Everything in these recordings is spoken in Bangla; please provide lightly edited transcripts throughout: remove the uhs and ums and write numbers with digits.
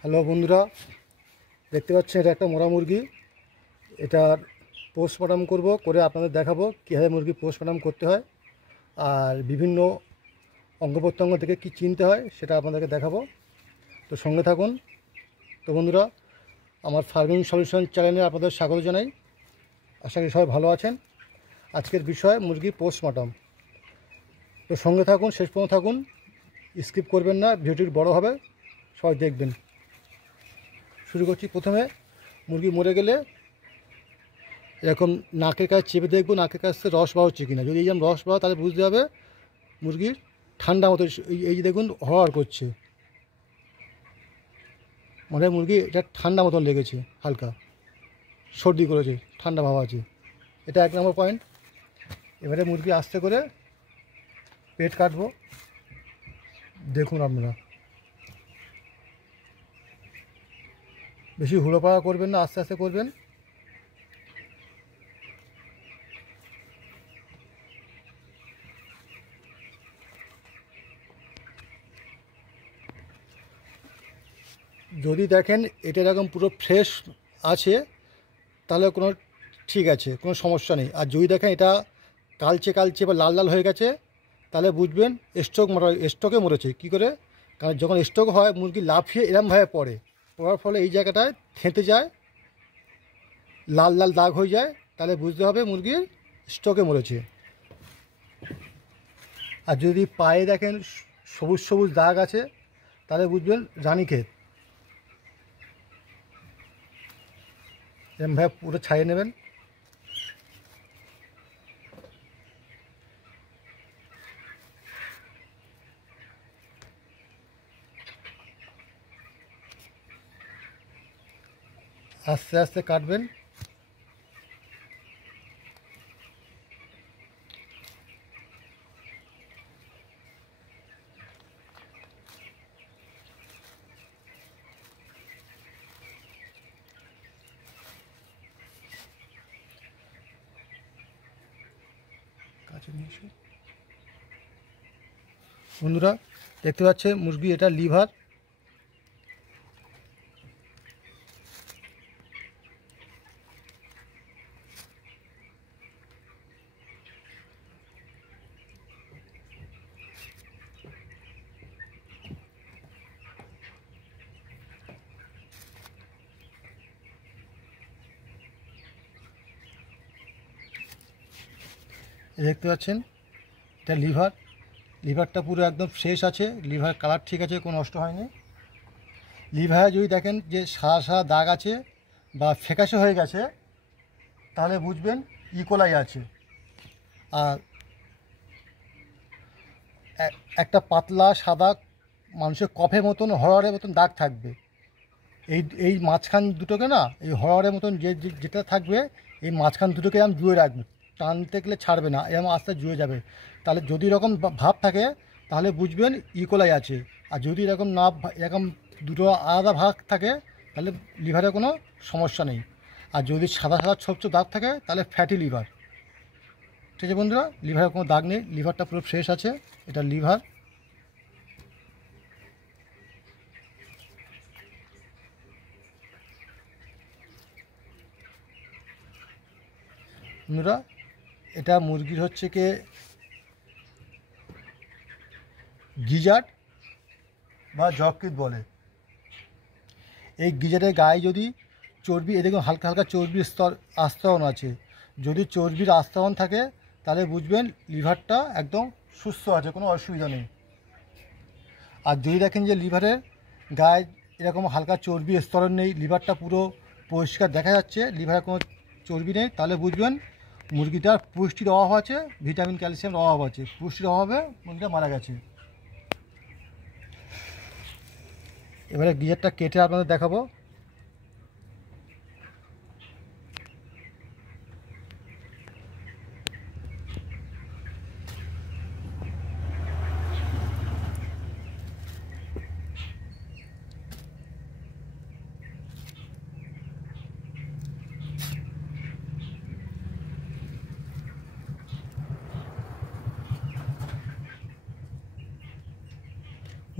হ্যালো বন্ধুরা, দেখতে পাচ্ছেন এটা একটা মোরা মুরগি। এটার পোস্টমর্টম করব, করে আপনাদের দেখাবো কীভাবে মুরগি পোস্টমর্টম করতে হয় আর বিভিন্ন অঙ্গ প্রত্যঙ্গ থেকে কী চিনতে হয় সেটা আপনাদেরকে দেখাবো। তো সঙ্গে থাকুন। তো বন্ধুরা, আমার ফার্মিং সলিউশন চ্যানেলে আপনাদের স্বাগত জানাই। আশা করি সবাই ভালো আছেন। আজকের বিষয় মুরগি পোস্টমর্টম। তো সঙ্গে থাকুন, শেষ পর্যন্ত থাকুন, স্কিপ করবেন না, ভিডিওটি বড় হবে, সবাই দেখবেন। শুরু করছি। প্রথমে মুরগি মরে গেলে এরকম নাকের কাছে চেপে দেখবো নাকের কাছ থেকে রস বার হচ্ছে কিনা। যদি এই যেমন রস বার, তাহলে বুঝতে হবে মুরগির ঠান্ডা মতো, এই যে দেখুন হওয়ার করছে, মানে মুরগি এটা ঠান্ডা মতন লেগেছে, হালকা সর্দি করেছে, ঠান্ডা ভাব আছে। এটা 1 নম্বর পয়েন্ট। এবারে মুরগি আস্তে করে পেট কাটবো, দেখুন আপনারা। বেশি হুড়োপাড়া করবেন না, আস্তে আস্তে করবেন। যদি দেখেন এটা এরকম পুরো ফ্রেশ আছে, তাহলে কোনো ঠিক আছে, কোনো সমস্যা নেই। আর যদি দেখেন এটা কালচে কালচে বা লাল লাল হয়ে গেছে, তাহলে বুঝবেন স্ট্রোকে মরেছে। কী করে? কারণ যখন স্ট্রোক হয় মুরগি লাফিয়ে এরমভাবে পড়ার ফলে এই জায়গাটায় থেঁতে যায়, লাল লাল দাগ হয়ে যায়, তাহলে বুঝতে হবে মুরগির স্ট্রোকে মরেছে। আর যদি পায়ে দেখেন সবুজ সবুজ দাগ আছে, তাহলে বুঝবেন রানীক্ষেত। এরমভাবে পুরো ছাড়িয়ে নেবেন। আস্তে আস্তে কাটবেন। বন্ধুরা, দেখতে পাচ্ছে মুরগি এটা লিভার। দেখতে পাচ্ছেন এটা লিভার। লিভারটা পুরো একদম ফ্রেশ আছে, লিভার কালার ঠিক আছে, কোনো নষ্ট হয়নি। লিভারে যদি দেখেন যে সাদা সাদা দাগ আছে বা ফ্যাকাশে হয়ে গেছে, তাহলে বুঝবেন ইকোলাই আছে। আর একটা পাতলা সাদা মানুষের কফের মতন হরহরের মতন দাগ থাকবে। এই মাঝখান দুটোকে না, এই হরহরের মতন যেটা থাকবে, এই মাঝখান দুটোকে এরকম জুড়ে রাখবে, টানতে গেলে ছাড়বে না, এরকম আস্তে জুড়ে যাবে। তাহলে যদি এরকম ভাব থাকে, তাহলে বুঝবেন ইকোলাই আছে। আর যদি এরকম না, এরকম দুটো আলাদা ভাগ থাকে, তাহলে লিভারে কোনো সমস্যা নেই। আর যদি সাদা সাদা ছোপ ছোপ দাগ থাকে, তাহলে ফ্যাটি লিভার। ঠিক আছে বন্ধুরা, লিভারে কোনো দাগ নেই, লিভারটা পুরো ফ্রেশ আছে। এটা লিভার। বন্ধুরা, এটা মুরগির হচ্ছে কি গিজার্ড বা যকৃৎ বলে। এই গিজারের গায়ে যদি চর্বি, দেখুন হালকা হালকা চর্বির আস্তরণ আছে। যদি চর্বির আস্তরণ থাকে, তাহলে বুঝবেন লিভারটা একদম সুস্থ আছে, কোনো অসুবিধা নেই। আর যদি দেখেন যে লিভারের গায়ে এরকম হালকা চর্বির স্তরণ নেই, লিভারটা পুরো পরিষ্কার দেখা যাচ্ছে, লিভারে কোনো চর্বি নেই, তাহলে বুঝবেন মুরগিটার পুষ্টির অভাব আছে, ভিটামিন ক্যালসিয়ামের অভাব আছে, পুষ্টির অভাবে মুরগিটা মারা গেছে। এবারে গিজারটা কেটে আপনাদের দেখাবো।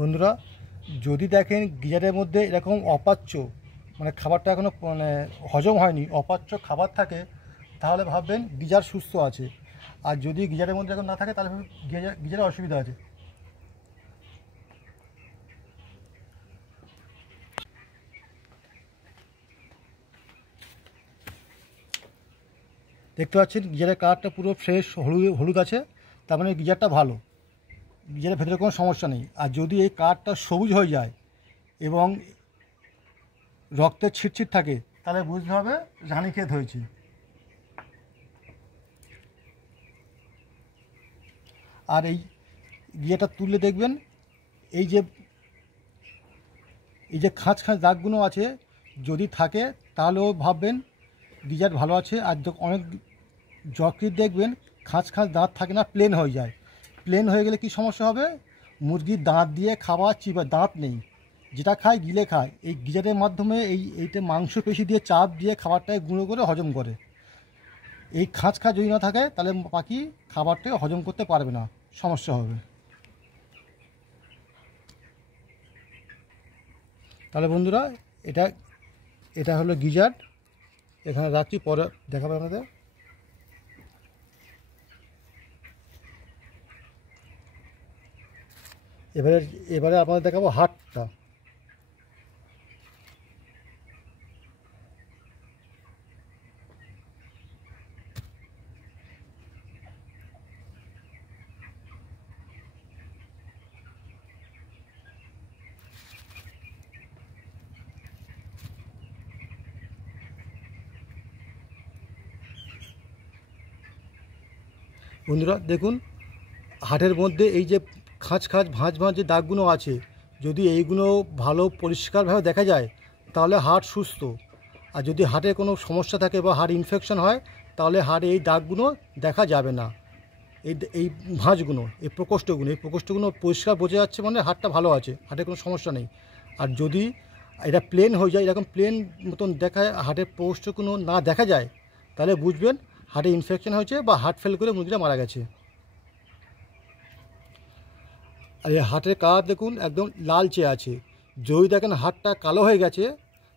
বন্ধুরা, যদি দেখেন গিজারের মধ্যে এরকম অপাচ্য মানে খাবারটা এখনও মানে হজম হয়নি, অপাচ্য খাবার থাকে, তাহলে ভাববেন গিজার সুস্থ আছে। আর যদি গিজারের মধ্যে এখন না থাকে তাহলে গিজারের অসুবিধা আছে। দেখতে পাচ্ছেন গিজারের কালারটা পুরো ফ্রেশ হলুদ আছে, তার মানে গিজারটা ভালো, গিজারের ভেতরে কোনো সমস্যা নেই। আর যদি এই কালারটা সবুজ হয়ে যায় এবং রক্তের ছিটছিট থাকে তাহলে বুঝতে হবে রানীক্ষেত হয়েছে। আর এই গিজারটা তুললে দেখবেন এই যে খাঁজ দাগগুলো আছে যদি থাকে তাহলেও ভাববেন গিজার ভালো আছে। আর অনেক যকৃত দেখবেন খাঁজ দাঁত থাকে না, প্লেন হয়ে যায়। প্লেন হয়ে গেলে কি সমস্যা হবে, মুরগির দাঁত দিয়ে খাবার চিবা, দাঁত নেই, যেটা খায় গিলে খায়। এই গিজারের মাধ্যমে এইটা মাংসপেশি দিয়ে চাপ দিয়ে খাবারটাকে গুঁড়ো করে হজম করে। এই খাঁজ যদি না থাকে তাহলে পাখি খাবারটাকে হজম করতে পারবে না, সমস্যা হবে। তাহলে বন্ধুরা এটা হলো গিজার, এখানে রাখছি, পরে দেখাবো আপনাদের। এবারে আপনাদের দেখাবো হাটটা। বন্ধুরা দেখুন, হাটের মধ্যে এই যে খাঁজ ভাঁজ যে দাগগুলো আছে, যদি এইগুলো ভালো পরিষ্কারভাবে দেখা যায় তাহলে হাট সুস্থ। আর যদি হাটে কোনো সমস্যা থাকে বা হাট ইনফেকশন হয় তাহলে হাটে এই দাগগুলো দেখা যাবে না। এই ভাঁজগুলো, এই প্রকোষ্ঠগুলো পরিষ্কার বোঝা যাচ্ছে মানে হাটটা ভালো আছে, হাটে কোনো সমস্যা নেই। আর যদি এটা প্লেন হয়ে যায়, এরকম প্লেন মতন দেখায়, হাটের প্রকোষ্ঠগুলো না দেখা যায়, তাহলে বুঝবেন হার্টে ইনফেকশন হয়েছে বা হার্ট ফেল করে মুরগিটা মারা গেছে। আর এই হার্টের কালার দেখুন একদম লালচে আছে। যদি দেখেন হার্টটা কালো হয়ে গেছে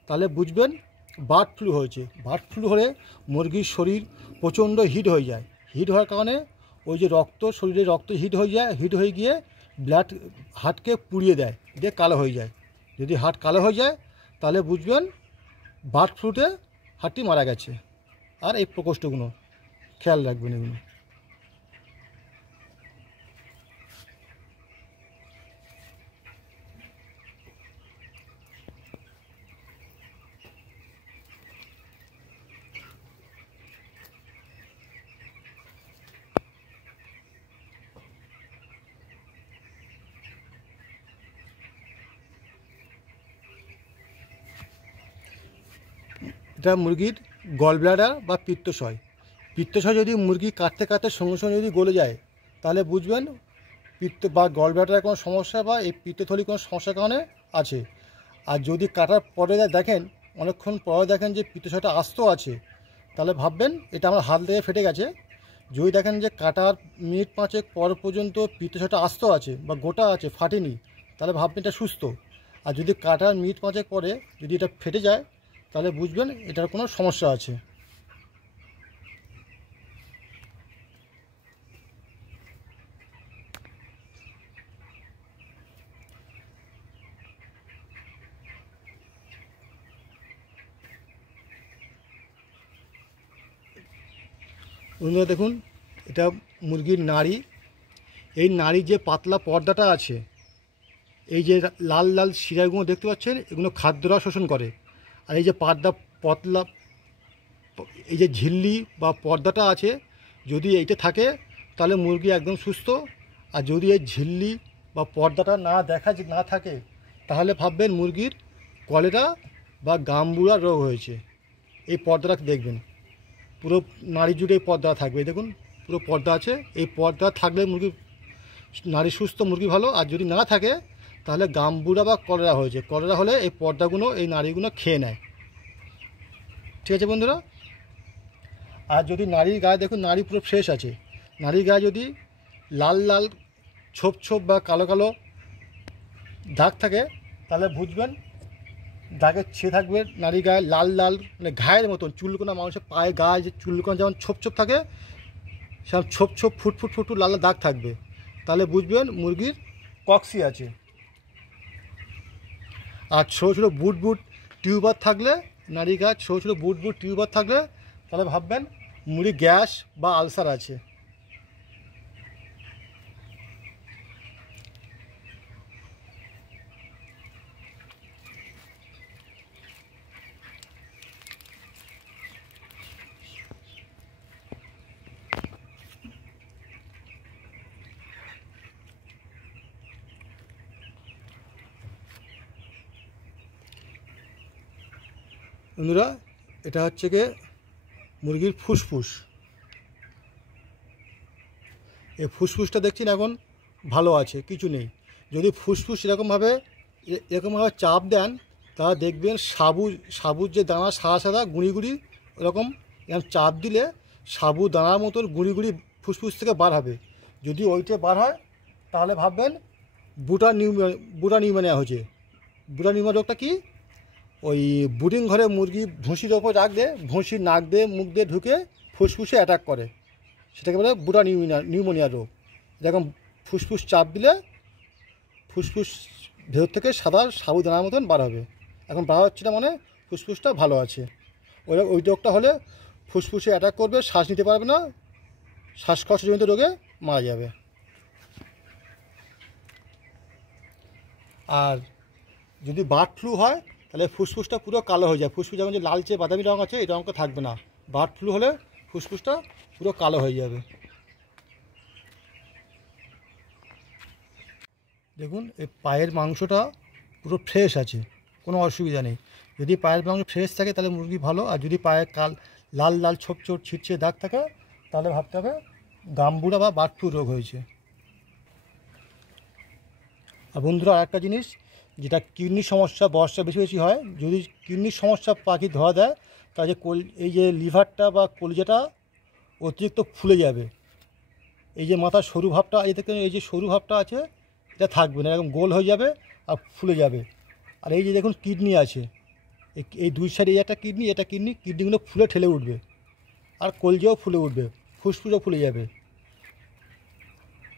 তাহলে বুঝবেন বার্ড ফ্লু হয়েছে। বার্ড ফ্লু হলে মুরগির শরীর প্রচণ্ড হিট হয়ে যায়। হিট হওয়ার কারণে ওই যে শরীরে রক্ত হিট হয়ে যায়, হিট হয়ে গিয়ে হার্টকে পুড়িয়ে দেয়, দিয়ে কালো হয়ে যায়। যদি হার্ট কালো হয়ে যায় তাহলে বুঝবেন বার্ড ফ্লুতে হার্টটি মারা গেছে। আর এই প্রকোষ্ঠগুলো খেয়াল রাখবেন এগুলো। এটা মুরগির গল ব্লাডার বা পিত্তশয়। পিত্তশয় যদি মুরগি কাটতে সঙ্গে সঙ্গে যদি গলে যায় তাহলে বুঝবেন পিত্ত বা গল ব্লাডারের কোনো সমস্যা বা এই পিত্তথলির কোনো সমস্যার কারণে আছে। আর যদি কাটার পরে দেখেন, অনেকক্ষণ পরে দেখেন যে পিত্তশয়টা আস্ত আছে, তাহলে ভাববেন এটা আমার হাত থেকে ফেটে গেছে। যদি দেখেন যে কাটার মিনিট 5 পর পর্যন্ত পিত্তশয়টা আস্ত আছে বা গোটা আছে, ফাটেনি, তাহলে ভাববেন এটা সুস্থ। আর যদি কাটার মিনিট 5 পরে যদি এটা ফেটে যায় তাহলে বুঝবেন এটার কোনো সমস্যা আছে। বন্ধুরা দেখুন, এটা মুরগির নাড়ি। এই নাড়ির যে পাতলা পর্দাটা আছে, এই যে লাল লাল শিরাগুলো দেখতে পাচ্ছেন, এগুলো খাদ্যরস শোষণ করে। আর এই যে পাতলা এই যে ঝিল্লি বা পর্দাটা আছে, যদি এইটা থাকে তাহলে মুরগি একদম সুস্থ। আর যদি এই ঝিল্লি বা পর্দাটা না থাকে তাহলে ভাববেন মুরগির কলেরা বা গাম্বুরা রোগ হয়েছে। এই পর্দাটা দেখবেন, পুরো নাড়ি জুড়ে এই পর্দা থাকবে। দেখুন পুরো পর্দা আছে, এই পর্দা থাকলে মুরগি নাড়ি সুস্থ, মুরগি ভালো। আর যদি না থাকে তাহলে গাম্বুরা বা কলেরা হয়েছে। কলেরা হলে এই পর্দাগুলো, এই নাড়িগুলো খেয়ে নেয়। ঠিক আছে বন্ধুরা। আর যদি নাড়ির গায়ে দেখুন, নাড়ি পুরো ফ্রেশ আছে, নাড়ির গায়ে যদি লাল লাল ছোপ বা কালো কালো দাগ থাকে তাহলে বুঝবেন দাগের ছেয়ে থাকবে নারী গায়ে লাল লাল, মানে ঘায়ের মতন চুলকোনা, মানুষের পায়ে গায়ে যে চুলকোনা যেমন ছোপ ছোপ থাকে সেরকম ছোপ ছোপ ফুট ফুট লাল লাল দাগ থাকবে, তাহলে বুঝবেন মুরগির কক্সি আছে। আর ছোটো ছোটো বুট বুট টিউবার থাকলে, নারী গায়ে ছোটো ছোটো বুট বুট টিউবার থাকলে তাহলে ভাববেন মুরগি গ্যাস বা আলসার আছে। বন্ধুরা, এটা হচ্ছে গিয়ে মুরগির ফুসফুস। এই ফুসফুসটা দেখছেন এখন ভালো আছে, কিছু নেই। যদি ফুসফুস এরকমভাবে চাপ দেন তাহলে দেখবেন সাবুর যে দানা সাদা সাদা গুঁড়ি গুঁড়ি, এরকম চাপ দিলে সাবু দানার মতন গুঁড়ি গুঁড়ি ফুসফুস থেকে বার হবে। যদি ওইটা বার হয় তাহলে ভাববেন বুটা নিউমোনিয়া হয়েছে। বুটা নিউমোনিয়া রোগটা কী? ওই ব্রুডিং ঘরে মুরগি ভুসির ওপর রাখলে ভুসি নাক দিয়ে মুখ দিয়ে ঢুকে ফুসফুসে অ্যাটাক করে, সেটাকে বলে বুটা নিউমোনিয়া রোগ। যেরকম ফুসফুস চাপ দিলে ফুসফুস ভেতর থেকে সাদা সাবুদানার মতন বার হবে। এখন বার হচ্ছে না মানে ফুসফুসটা ভালো আছে। ওই রোগটা হলে ফুসফুসে অ্যাটাক করবে, শ্বাস নিতে পারবে না, শ্বাসকষ্টজনিত রোগে মারা যাবে। আর যদি বার্ড ফ্লু হয় তাহলে ফুসফুসটা পুরো কালো হয়ে যায়। ফুসফুস যেমন যে লালচে বাদামি রঙ আছে, এই রঙটা থাকবে না। বার্ড ফ্লু হলে ফুসফুসটা পুরো কালো হয়ে যাবে। দেখুন এই পায়ের মাংসটা পুরো ফ্রেশ আছে, কোনো অসুবিধা নেই। যদি পায়ের মাংস ফ্রেশ থাকে তাহলে মুরগি ভালো। আর যদি পায়ে লাল লাল ছোপ ছোপ ছিটছে দাগ থাকে তাহলে ভাবতে হবে গাম্বুরা বা বার্ড ফ্লু রোগ হয়েছে। আর বন্ধুরা, আরেকটা জিনিস, যেটা কিডনির সমস্যা বর্ষা বেশি বেশি হয়, যদি কিডনির সমস্যা পাখি ধরা দেয় তাহলে এই যে লিভারটা বা কলিজাটা অতিরিক্ত ফুলে যাবে। এই যে মাথার সরু ভাবটা, এই যে সরু ভাবটা আছে এটা থাকবে না, এরকম গোল হয়ে যাবে আর ফুলে যাবে। আর এই যে দেখুন কিডনি আছে, এই দুই সাইডে একটা কিডনিগুলো ফুলে ঠেলে উঠবে, আর কলজাও ফুলে উঠবে, ফুসফুসও ফুলে যাবে।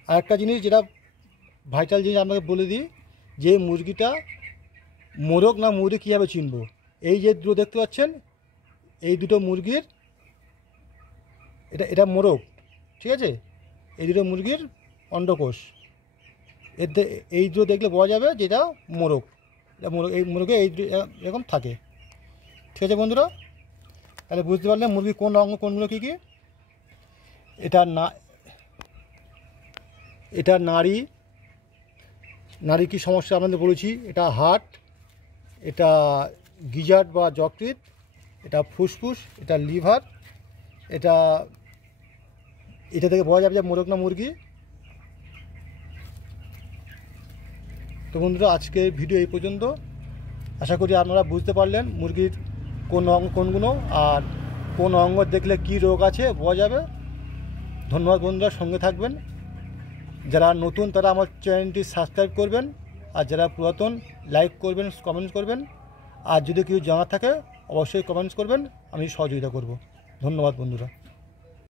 আর একটা জিনিস যেটা ভাইটাল জিনিস আপনাকে বলে দিই, যে মুরগিটা মোরগ না মুরগি কীভাবে চিনব? এই যে দুটো দেখতে পাচ্ছেন, এই দুটো মুরগির, এটা মোরগ, ঠিক আছে? এই দুটো মুরগির অন্ডকোষ, এই দুটো দেখলে বোঝা যাবে যে এটা মোরগ। এই মোরগে এই এরকম থাকে, ঠিক আছে বন্ধুরা? তাহলে বুঝতে পারলেন মুরগির কোন অঙ্গ কোনগুলো কী কী। এটা নারী কী সমস্যা আপনাদের বলেছি। এটা হার্ট, এটা গিজার্ড বা যকৃৎ, এটা ফুসফুস, এটা লিভার, এটা থেকে বোঝা যাবে যে মোরগ না মুরগি। তো বন্ধুরা, আজকের ভিডিও এই পর্যন্ত। আশা করি আপনারা বুঝতে পারলেন মুরগির কোন অঙ্গ কোনগুলো আর কোন অঙ্গ দেখলে কি রোগ আছে বোঝা যাবে। ধন্যবাদ বন্ধুরা, সঙ্গে থাকবেন। যারা নতুন তারা আমার চ্যানেলটি সাবস্ক্রাইব করবেন, আর যারা পুরাতন লাইক করবেন, কমেন্টস করবেন। আর যদি কেউ জানা থাকে অবশ্যই কমেন্টস করবেন, আমি সহযোগিতা করব। ধন্যবাদ বন্ধুরা।